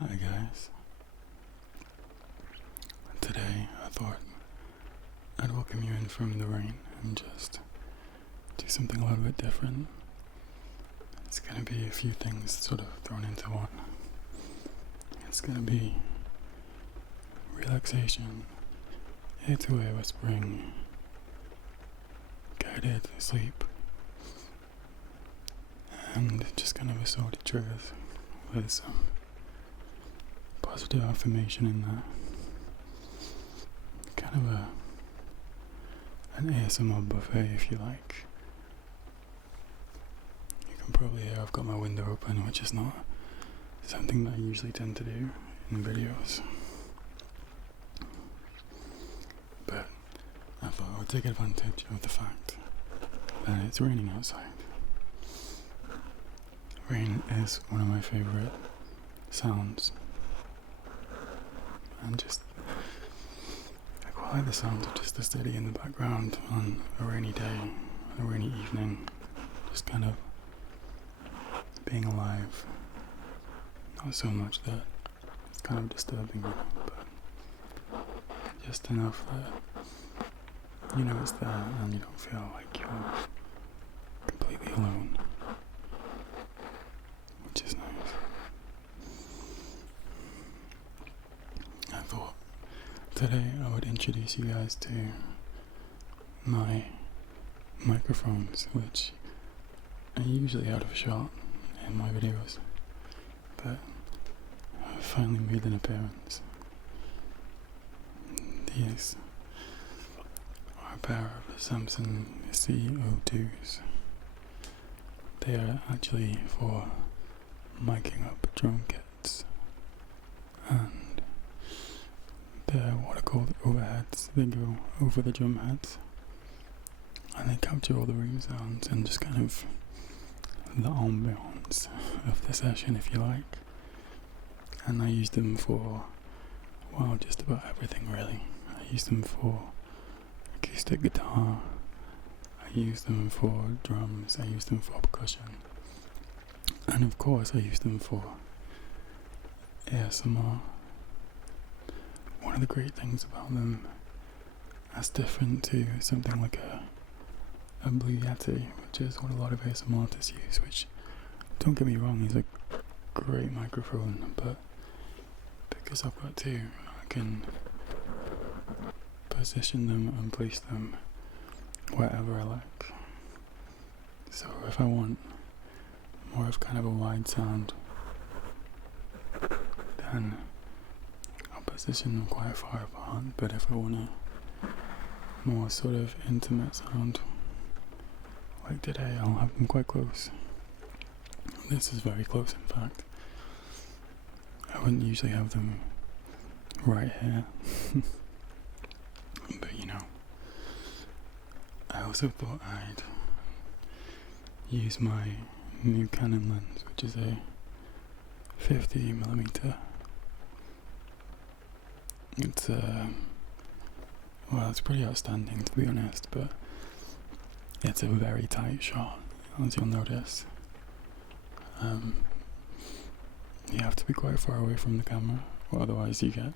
Hi guys. Today I thought I'd welcome you in from the rain and just do something a little bit different. It's gonna be a few things sort of thrown into one. It's gonna be relaxation, air-to-air whispering, guided sleep, and just kind of assorted triggers with some positive affirmation in there. Kind of an ASMR buffet, if you like. You can probably hear I've got my window open, which is not something that I usually tend to do in videos. But I thought I would take advantage of the fact that it's raining outside. Rain is one of my favorite sounds. And I quite like the sound of just the steady in the background on a rainy day, a rainy evening, just kind of being alive. Not so much that it's kind of disturbing you, but just enough that you know it's there and you don't feel like you're completely alone, which is nice. I thought today I would introduce you guys to my microphones, which are usually out of shot in my videos, but have finally made an appearance. These are a pair of Samsung CO2s. They are actually for miking up drum kits, and they're what are called overheads. They go over the drum heads and they capture all the room sounds and just kind of the ambience of the session, if you like. And I use them for, well, just about everything really. I use them for acoustic guitar, I use them for drums, I use them for percussion, and of course I use them for ASMR. One of the great things about them, as different to something like a Blue Yeti, which is what a lot of ASMR artists use, which, don't get me wrong, is a great microphone, but because I've got two, I can position them and place them wherever I like. So if I want more of kind of a wide sound, then I'll position them quite far apart, but if I want a more sort of intimate sound, like today, I'll have them quite close. This is very close, in fact. I wouldn't usually have them right here, but you know, I also thought I'd use my new Canon lens, which is a 50mm. It's well, it's pretty outstanding to be honest, but it's a very tight shot, as you'll notice. You have to be quite far away from the camera, or otherwise you get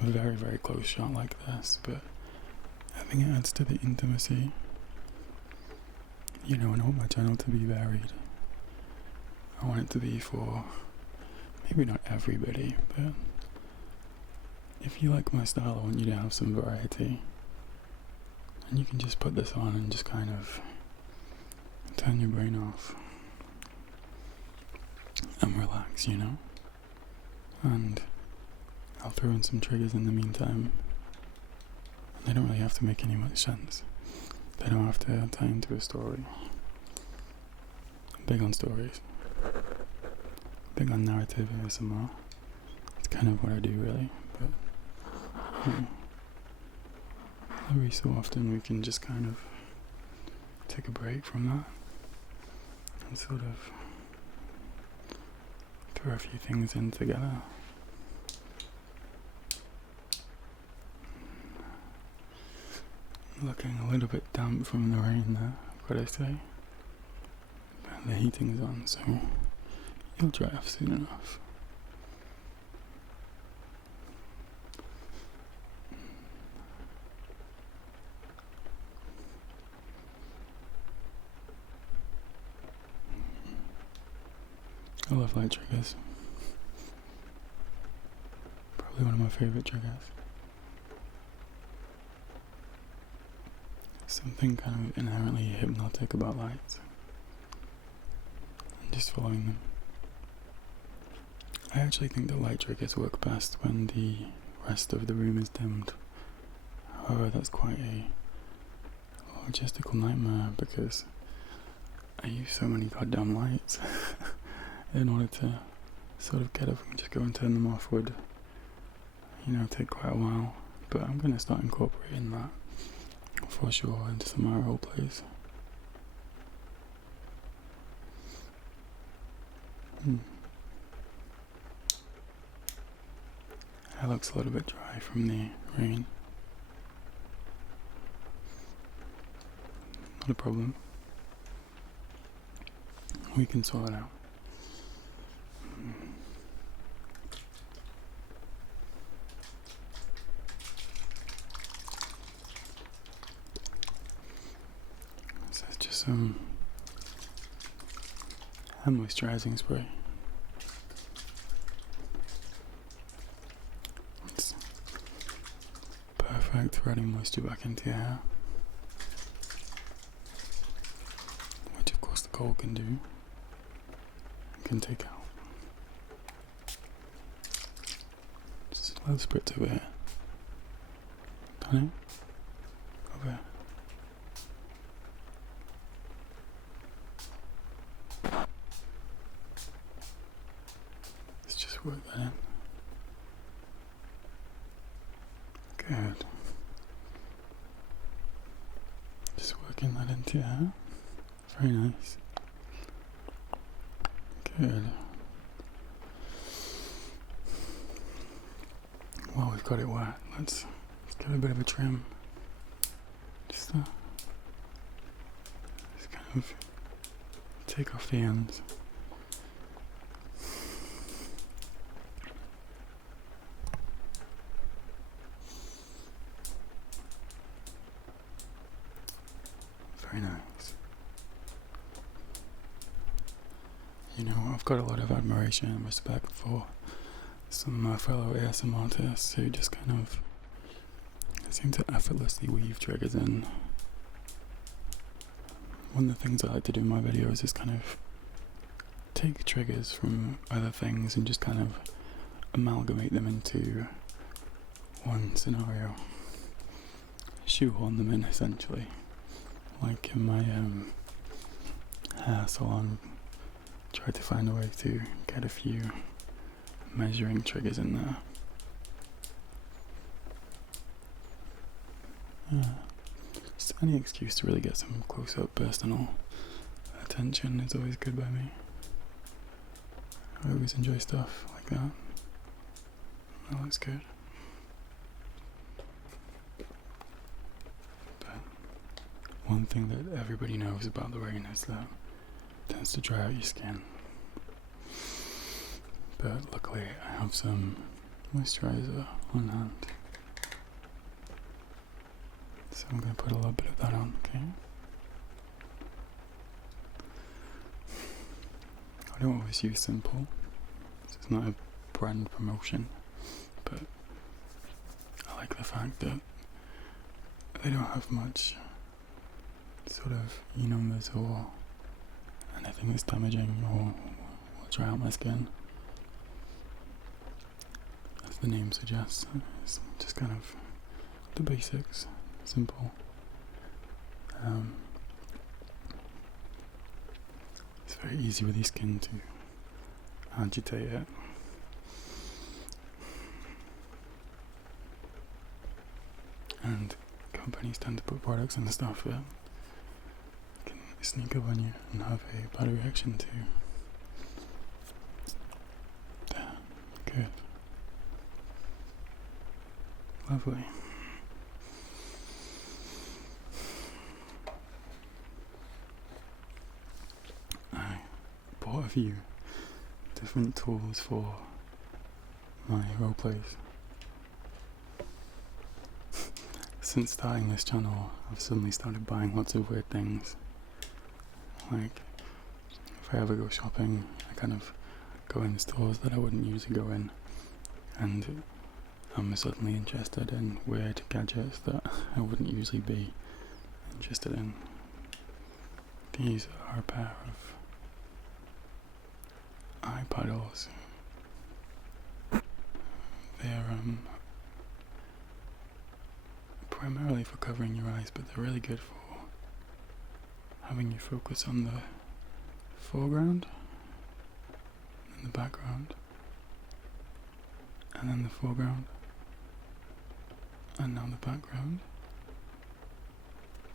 a very, very close shot like this, but I think it adds to the intimacy. You know, and I want my channel to be varied. I want it to be for, maybe not everybody, but if you like my style, I want you to have some variety. And you can just put this on and just kind of turn your brain off and relax, you know? And I'll throw in some triggers in the meantime. And they don't really have to make any much sense. They don't have to tie into a story. I'm big on stories. Big on narrative ASMR. It's kind of what I do really, but every so often we can just kind of take a break from that and sort of throw a few things in together. Looking a little bit damp from the rain there, I've got to say. But the heating's on, so you'll dry off soon enough. love light triggers. Probably one of my favourite triggers. Something kind of inherently hypnotic about lights. And just following them. I actually think that light triggers work best when the rest of the room is dimmed. However, that's quite a logistical nightmare because I use so many goddamn lights in order to sort of get up and just go and turn them off would, take quite a while. But I'm going to start incorporating that for sure into some of my role plays. It looks a little bit dry from the rain. Not a problem. We can sort it out. So it's just some hand moisturizing spray. It's perfect for adding moisture back into your hair, which of course the cold can do. Can take out. Just a little spritz over here. Done it? Over here. Let's just work that in. Good. Just working that into your hair. Very nice. Good. Well, we've got it wet. Let's give it a bit of a trim. Just kind of take off the ends. Very nice. I've got a lot of admiration and respect for some fellow ASMR artists who just kind of seem to effortlessly weave triggers in. One of the things I like to do in my videos is kind of take triggers from other things and just kind of amalgamate them into one scenario. Shoehorn them in, essentially. Like in my hair salon, tried to find a way to get a few measuring triggers in there. Just any excuse to really get some close-up personal attention is always good by me. I always enjoy stuff like that. That looks good. But one thing that everybody knows about the rain is that it tends to dry out your skin. But luckily I have some moisturizer on hand. So I'm going to put a little bit of that on, okay? I don't always use Simple. It's not a brand promotion, but I like the fact that they don't have much sort of numbers or anything that's damaging or will dry out my skin. As the name suggests, it's just kind of the basics, simple. It's very easy with your skin to agitate it. And companies tend to put products and stuff that can sneak up on you and have a bad reaction to. There, good. Lovely. I bought a few different tools for my roleplays. Since starting this channel, I've suddenly started buying lots of weird things. Like, if I ever go shopping, I kind of go in stores that I wouldn't usually go in, and I'm suddenly interested in weird gadgets that I wouldn't usually be interested in. These are a pair of eye paddles. They're primarily for covering your eyes, but they're really good for having you focus on the foreground and the background, and then the foreground, and now the background.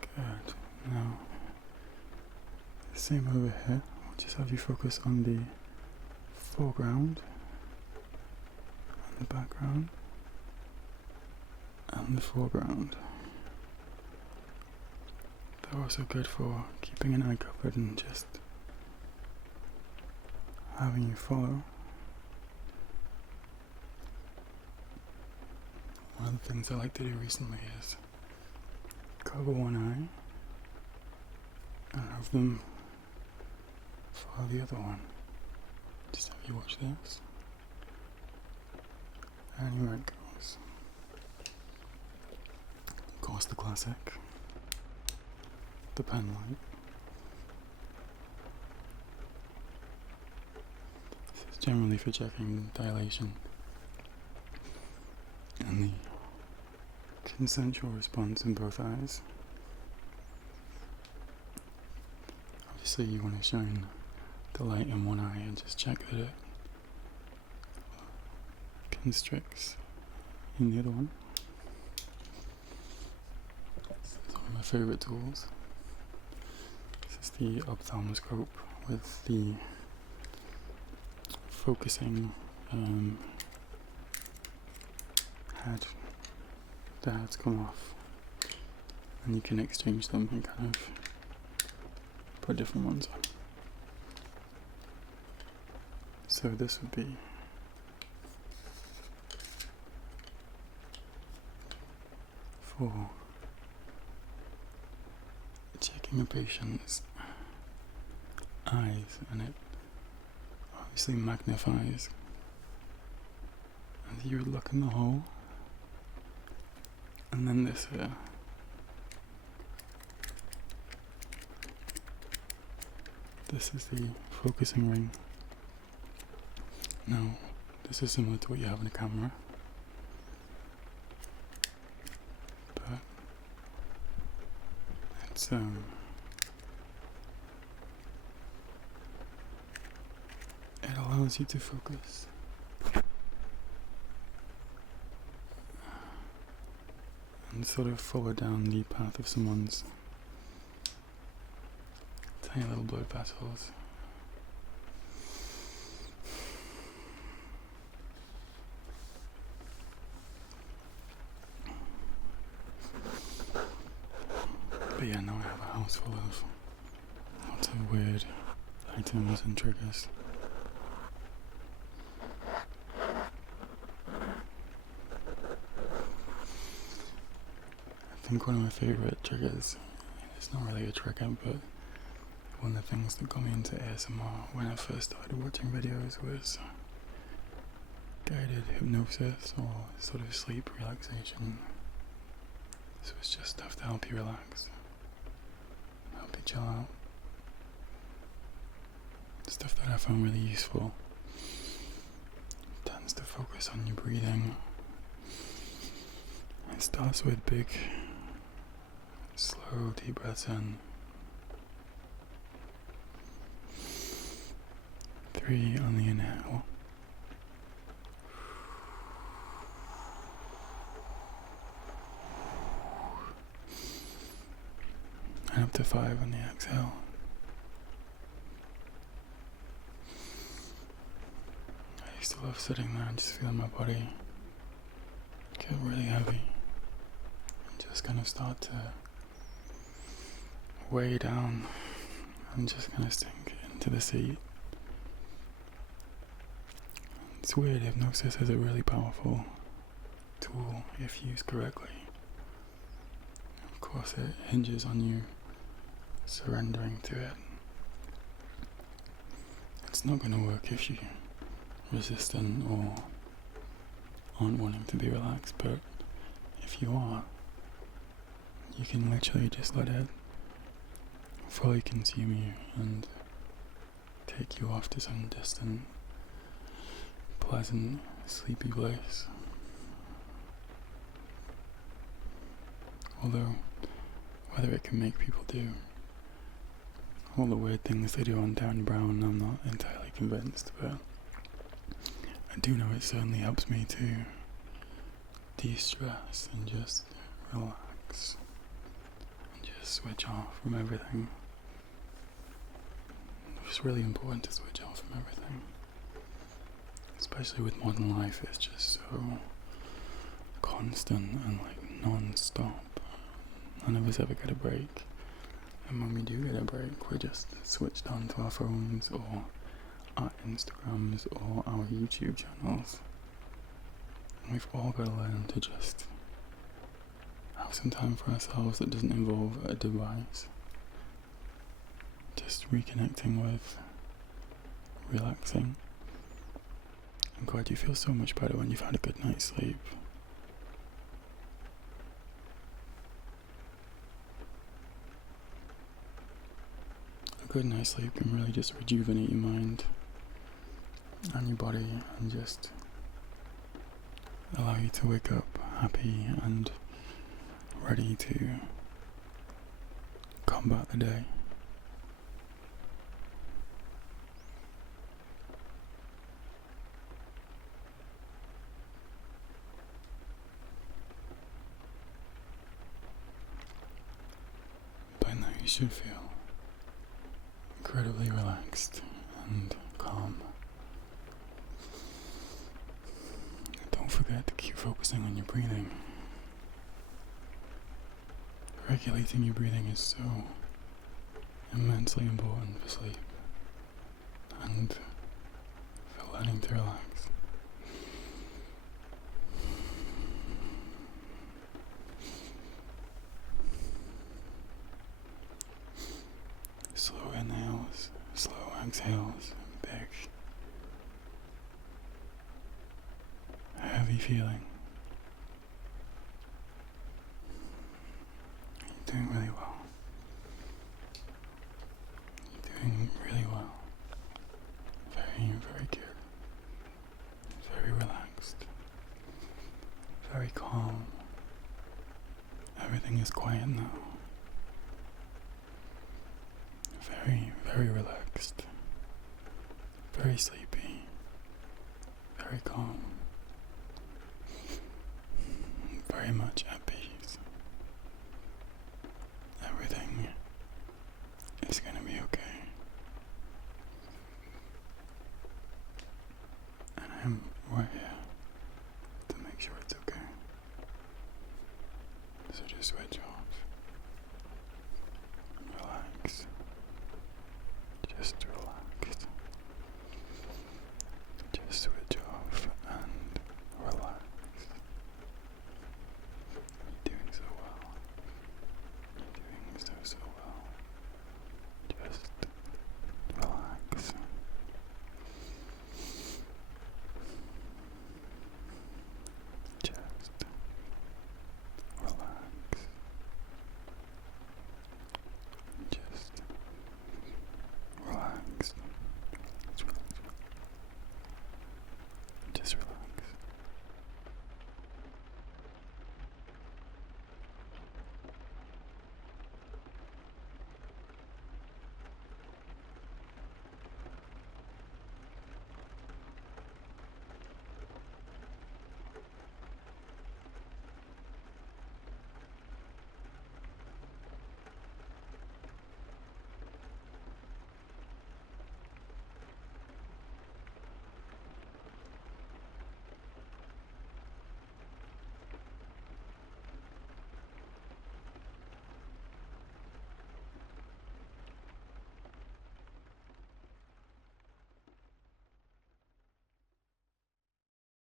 Good. Now, the same over here. I'll just have you focus on the foreground, and the background, and the foreground. They're also good for keeping an eye covered and just having you follow. One of the things I like to do recently is cover one eye and have them follow the other one. Just have you watch this. And here it goes. Of course, the classic. The pen light. This is generally for checking dilation and the consensual response in both eyes. Obviously you want to shine the light in one eye and just check that it constricts in the other one. This is one of my favourite tools. This is the ophthalmoscope with the focusing head. The heads come off, and you can exchange them and kind of put different ones on. So this would be for checking a patient's eyes, and it obviously magnifies, and you would look in the hole, and then this here this is the focusing ring. Now this is similar to what you have in a camera, but it's it allows you to focus and sort of follow down the path of someone's tiny little blood vessels. But yeah, now I have a house full of lots of weird items and triggers. I think one of my favourite triggers, it's not really a trigger, but one of the things that got me into ASMR when I first started watching videos was guided hypnosis or sort of sleep relaxation. This was just stuff to help you relax, help you chill out. Stuff that I found really useful. It tends to focus on your breathing. It starts with big, slow, deep breaths in. 3 on the inhale. And up to 5 on the exhale. I used to love sitting there and just feeling my body get really heavy and just kind of start to weigh down and just kind of sink into the seat. It's weird, hypnosis is a really powerful tool if used correctly. Of course, it hinges on you surrendering to it. It's not going to work if you resistant or aren't wanting to be relaxed, but if you are, you can literally just let it fully consume you and take you off to some distant, pleasant, sleepy place. Although, whether it can make people do all the weird things they do on Dan Brown, I'm not entirely convinced, but I do know it certainly helps me to de-stress and just relax and just switch off from everything. It's really important to switch off from everything, especially with modern life. It's just so constant and like non-stop. None of us ever get a break, and when we do get a break, we're just switched on to our phones or our Instagrams or our YouTube channels. And we've all got to learn to just have some time for ourselves that doesn't involve a device. Just reconnecting with, relaxing. I'm glad you feel so much better when you've had a good night's sleep. A good night's sleep can really just rejuvenate your mind and your body and just allow you to wake up happy and ready to combat the day. By now you should feel incredibly relaxed and calm. Don't forget to keep focusing on your breathing. Regulating your breathing is so immensely important for sleep and for learning to relax. Slow inhales, slow exhales, big, heavy feeling. You're doing really well. You're doing really well. Very, very good. Very relaxed. Very calm. Everything is quiet now. Very, very relaxed, very sleepy, very calm, very much at peace. Everything is gonna be okay. And I'm right here to make sure it's okay. So just switch off. Relax. Just relax. Just switch off and relax. You're doing so well. You're doing so well. Just relax. Just relax. Just relax. Just relax.